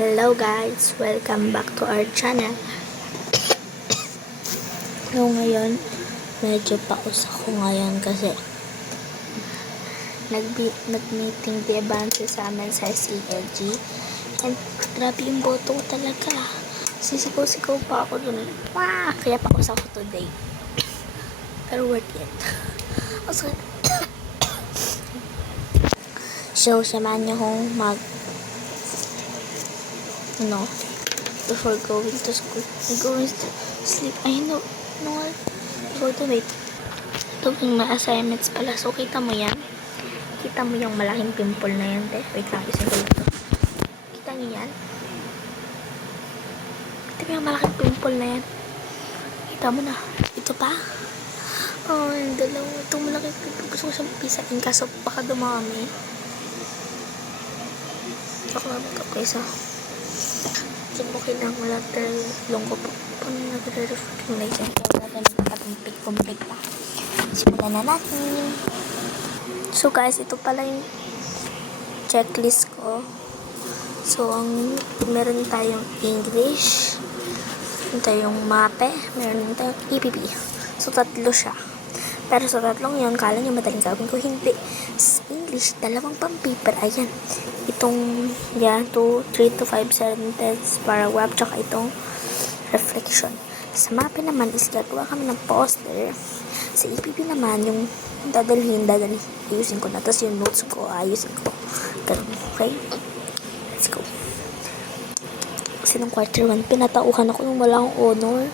Hello guys! Welcome back to our channel. Ngayon, medyo paus ako ngayon kasi nag-meeting di advance sa amin sa CLG. And grabe yung boto ko talaga. Sisigaw-sigaw pa ako dun. Kaya paus ako today. Pero worth it. So, samahan niyo akong before going to school. Going to sleep. Before to wait. Ito yung mga assignments pala. So, kita mo yan? Kita mo yung malaking pimple na yan, te? Wait lang, isang ko ito. Kita niyo yan? Kita mo yung malaking pimple na yan? Kita mo na. Ito pa? Oh, yung dalawa. Itong malaking pimple. Gusto ko siyang pisain kaso baka dumami. Ako nga magkakesa. Okay lang, wala talong ko po. Paano nagre-reflecting light yan? Kaya wala tayo magkatumpik-tumpik pa. Simulan na natin. So guys, ito pala yung checklist ko. So, meron tayong English, meron tayong MAPE, meron tayong EPP. So, tatlo siya. Pero sa tatlong yun, kala nyo madaling gawin ko. Hindi. Sa English, dalawang pang paper. Ayan. Itong, 3 to 5 sentences paragraph, tsaka itong reflection. Sa MAPE naman is gagawa kami ng poster. Sa EPP naman, yung dadalhin, ayusin ko na. Tapos yung notes ko, ayusin ko. Ganun, okay? Let's go. Kasi nung quarter 1, pinatauhan ako nung wala akong honor.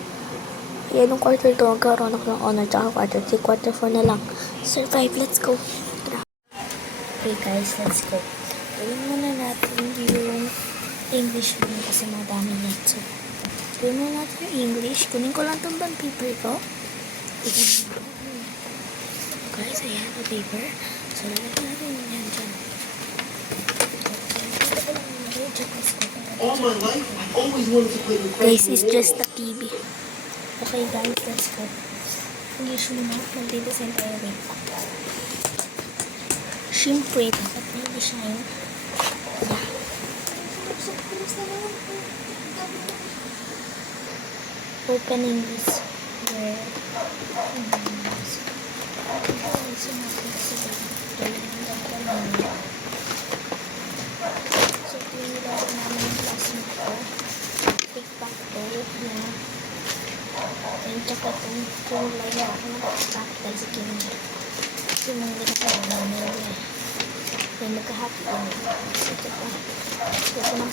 Kaya nung quarter 2, magkaroon ako ng honor. Tsaka quarter 3, quarter 4 na lang. Survive, let's go. Okay guys, let's go. Gawin muna natin yung English muna kasi madami na ito. Gawin muna natin yung English. Kunin ko lang itong bang paper ko. Guys, ayan yung paper. So, lalagyan natin yung yan dyan. All my life, I always wanted to play with Guys, it's just a TV. Okay guys, let's go. English muna. Mag-design tayo rin. Shimprint. Dapat may design. Opening this where so tinilaro namin yung classmate ko. Pick back to na and tsaka itong kulay na ako capital si Kim. Yung mga ginagawa namin may magkahati yun. Ito pa. Ito na.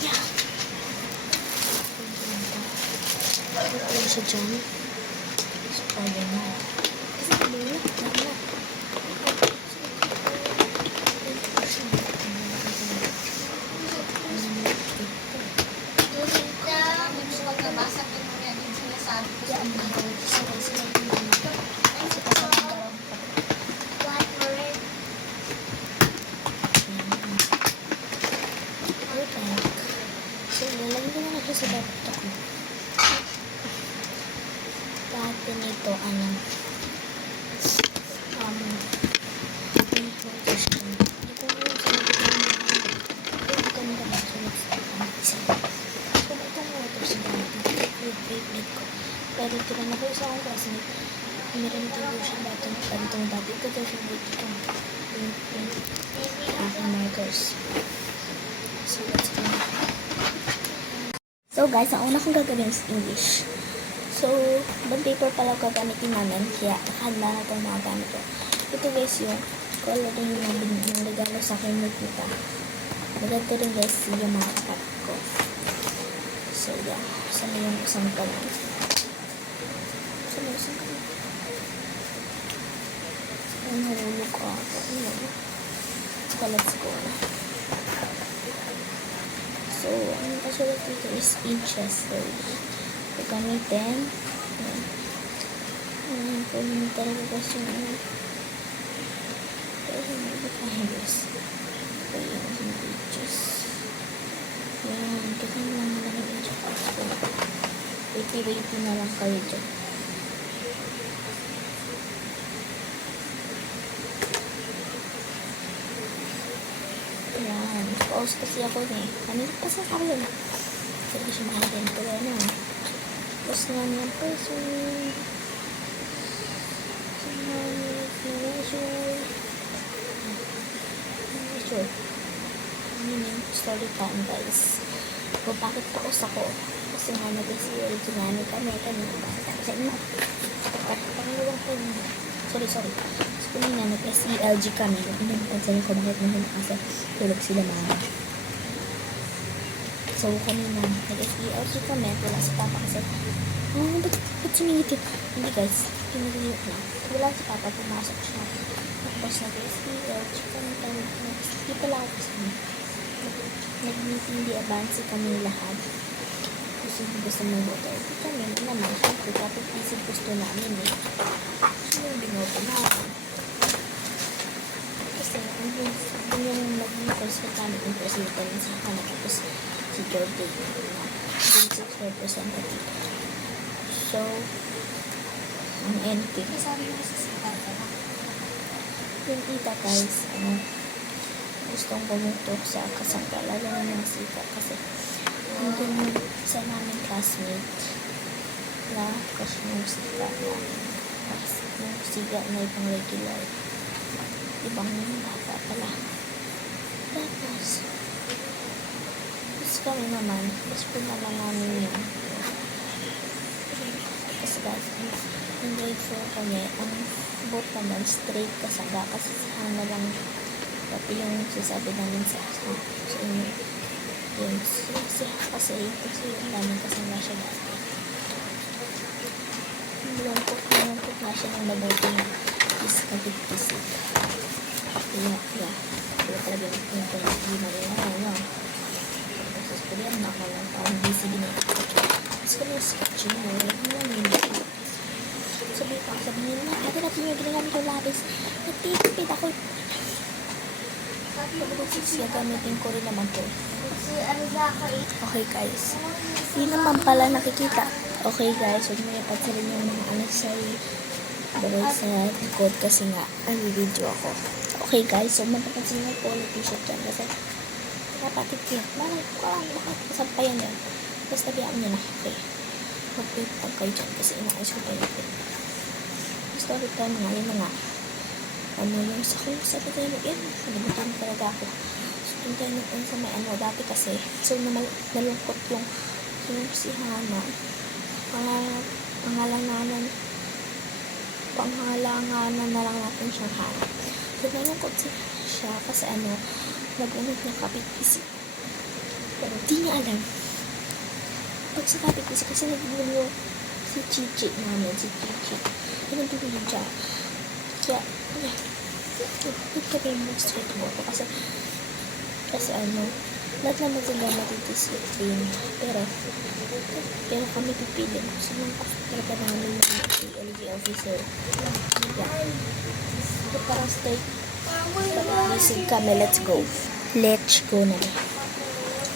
Yeah. Ito lang siya dyan. So, kaya na. Kasi kaya na. So, lalagyan ko na siya sa laptop ko. Dati nito, pero tinanong ko isa akong classmate, meron tayo siya batong dati. Ito daw siya dito aking markers. So, let's go. So, guys, ang una kong gagawin is English. So, bond paper pala gagamitin namin, kaya nakahanda na itong mga gamit ko. Ito guys, yung coloring ng regalo sa akin ni tita. Maganda rin guys yung mga cup ko. So, yeah. Sana yung isang kanan. So, nahulog ko ako. So, let's go na. So, ang kasulat dito is inches. So, gagamitin. Kung talaga kasi yung pero hindi ba tayo guys? So, yung inches. Yan. Kasi lang naman yung inches. Wait na lang kayo dyan. Yan. Pause kasi ako eh. Kanina pa sa sabi yun. Hindi siya makakain ko lang na. Pause nga niya. Pause. Measure. Yun yung story time guys. Kung bakit pause ako. Kasi nga nag-CL ginamit kami. Kanina ba? Tapos sa inyo. Pangalawa ko. Sorry. So, kanina nag-SELG kami. Nagpansin ko bakit naman kasi tulog sila mga. So, kanina nag-SELG kami. Wala si Papa kasi, ba't sumingit yun? Hindi guys, pinagayot na. Wala si Papa, pumasok siya. Tapos nag-SELG kami. Hindi pala ako kasi. Nag-meeting di advance kami lahat. Kasi gusto mag-vote. Hindi kami naman. Siyempre, kapit isip gusto namin eh. So, binoto na ako. Kasi, yung mag-first kami yung president sa kanan. Tapos, si Jordan yung basic representative. So, ang ending. Sabi mo kasi sa tata. Yung tita guys, gustong bumuto sa kasangka. Lalo na ng sika kasi nandun yung isa namin classmate na crush yung sika namin. Yung siga na ibang regular. Ibang bata pala. Tapos kami naman, gusto po naman namin yun. Kasi guys, yung grade 4 kami, ang boat naman straight kasaga kasi sana lang pati yung sasabi namin sa inyo. Yun, kasi yung namin kasama siya dati. Lumpok na siya ng mabuti na is kabit-bisig. Yeah. Kaya talaga yung hindi na rin ako. Tapos ko yan, nakalang parang busy din ako. Tapos ko yung sketch mo, sabihin na, ate natin yung ginagamit yung labis. Nagtitipid ako. Siya gamitin ko rin naman to. Okay guys. Hindi naman pala nakikita. Okay guys, huwag mo napansin yung mga bawal sa likod kasi nga video ako. Okay guys, so mapapansin nyo po ulit t-shirt dyan kasi kapatid ko yan. Makasampayan yan. Tapos nabiyaan nyo na. Okay. Mag-wait lang kayo dyan kasi inaayos ko pa yun. Story time nga yun na nga. Yung sa tayo yun. Nalimutan talaga ako. So yung tayo sa may dati kasi. So nalungkot yung si Hana. Pangalanganan na lang natin siyang Hana. So nalungkot siya kasi nag-unod niya kapit-isip. Pero di niya alam. Pag sa kapit-isip kasi nag-unod si Chichi namin. Yung nag-unod siya. Kaya, nagka-demonstrate mo ako kasi lahat naman sila matidiscipline pero kami pipili so nang talaga namin mga CLG officer so parang straight pag-isig kami, let's go na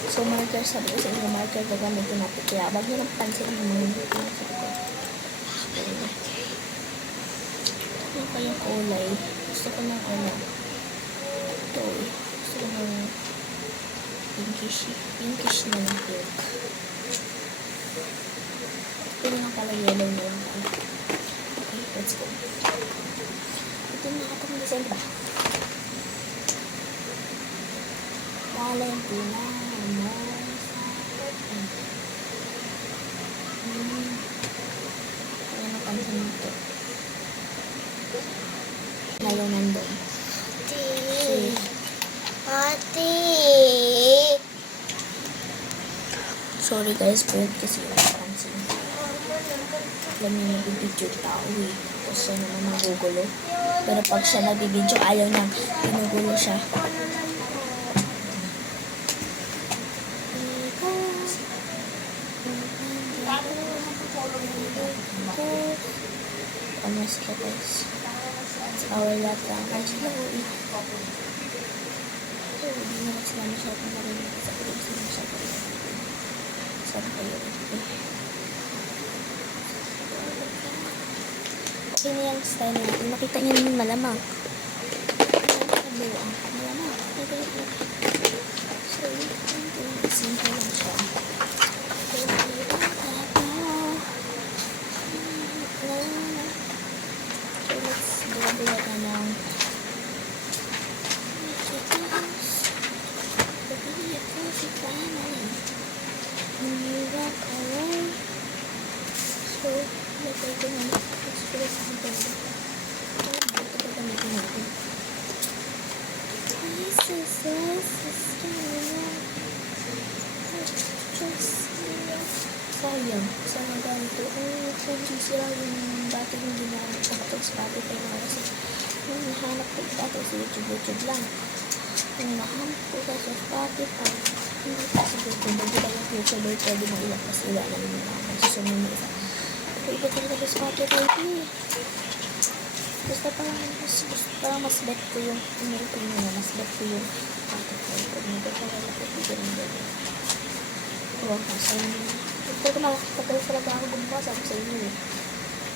so marker, sabi ko sa inyo marker gagamitin natin kaya wag nyo lang pansin yung mga pinasok ko yung kayong kulay gusto ko ng ito gusto ko ng pinkish na ng pink. Ito na pala yellow na lang pala. Okay, let's go. Ito na akong design ba? Valentina mo sa kaya napansin nito. Ngayon nandun. Ate. Sorry guys, pero kasi yung napansin. Alam niyo nabibidyo tao eh. Tapos siya naman magugulo. Pero pag siya nabibidyo, ayaw niyang pinugulo siya. Almost ka guys. It's our last lang. Ay, sila ko eh. So, hindi naman sila masyadong marinig sa pilis na masyadong saan kayo okay na yung style natin. Makita niyo naman malamang. Malamang. be a perfect family. When you walk away. So, lagay ko na express ang ganda. Ito ba gamitin natin? Sayang, sana ganito. Kung sisira yung dati yung ginamit sa kapag Spotify na kasi yung nahanap ko dati sa YouTube lang. Yung nahanap ko sa Spotify, hindi pa sa YouTube. Hindi ba yung YouTuber pwede mo ilang kasi wala naman yung naman. Susunod mo isa. Pero iba talaga sa Spotify eh. Basta parang mas bet ko yung opinion na mas bet ko yung Spotify. Pag nagkakaroon ako bigyan ng gano'n. Oo, kasi ito ko nakakatagal talaga ako gumawa sabi sa inyo eh.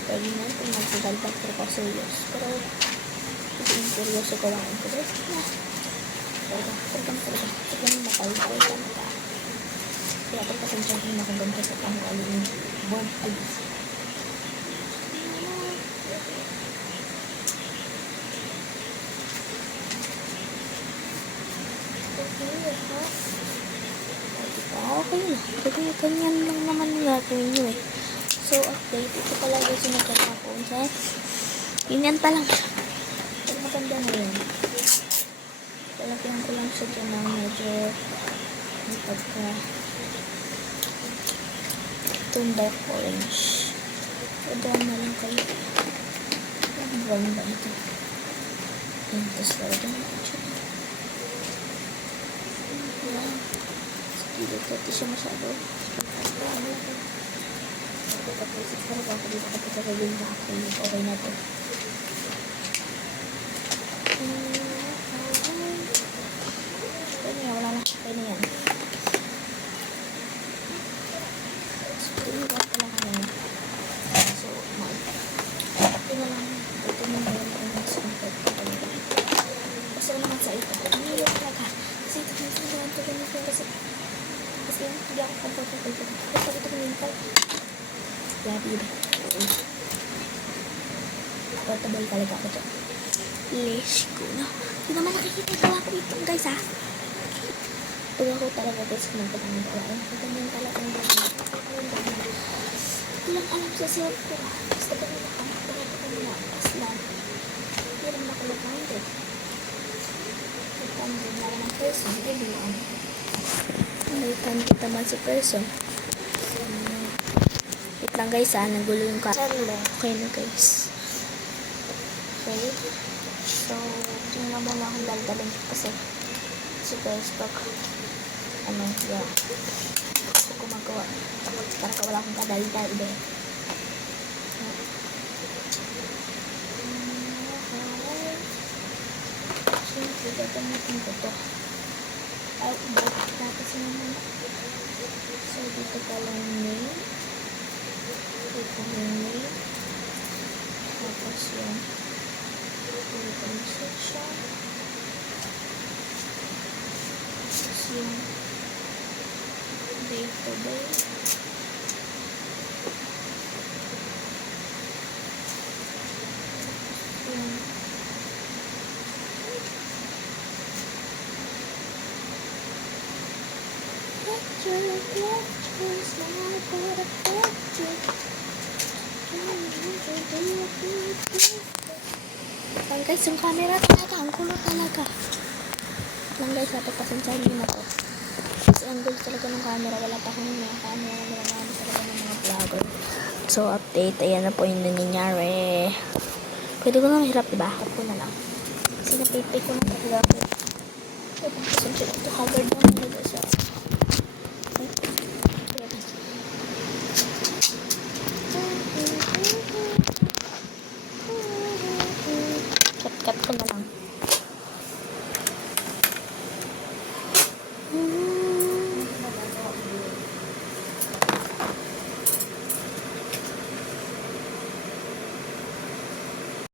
Pwede na kung nagsigalbat pero ako serious. Pero ito yung seryoso ko lang ito. Talagang makalikutan ka. Kaya ito pasensya ko na kung ganito sa kung alin yung born please. Okay na. Kasi ganyan lang naman yung gagawin nyo eh. So, update. Ito pala guys yung nagkakapon. Ganyan pa lang siya. Pero maganda na yun. Talagyan ko lang siya dyan ng medyo may pagka itong dark orange. So, doon na lang kayo. Ang brown ba ito? Ayan, tapos lalagyan ko siya. Wow. Dito siya masyado. Tapos parang ako dito kapag kakagawin na ako yung okay na to. Pwede nga, wala na. Pwede na yan. So, tingin ko pala kami. So, ito na lang. Ito na lang yung mas comfort ko talaga. Kasi naman sa ito. Ang hirap talaga. Kasi ito yung ganito kasi hindi ako comfortable ko. Kasi pag ito kumintal, labi ba? Comfortable talaga ako dyan. Lesh ko na. Hindi naman nakikita ko ako itong guys ha. Pag ako talaga guys, kumagod ang gawain. Ganyan talaga ang gawain. Hindi lang alam sa self ko. Basta ba nila ka? Pagkakita ko nila. Aslan. Hindi lang makalapangit. Ito na lang ang person. Hindi bilang. Nalitan kita man si person. Wait lang guys ha, nagulo yung okay na guys. Okay. So, tingnan mo na akong daldalin kasi guys pag yeah. So, gumagawa. Tapos parang wala akong kadaldal din. So, gagamitin ko to. Ay, bakit natin naman. So, dito pala yung name. Dito yung name. Tapos yung welcome section. Tapos yung date to date. Yung lang guys, yung camera talaga, ang kulo talaga. Lang guys, natin pasensyahin nyo na to. Kasi ang gulo talaga ng camera, wala pa akong mga camera, wala namin talaga ng mga vlogger. So, update, ayan na po yung nangyayari. Pwede ko na mahirap, diba? Ako na lang. Kasi napipay ko na talaga. Pasensya na ito, haggard na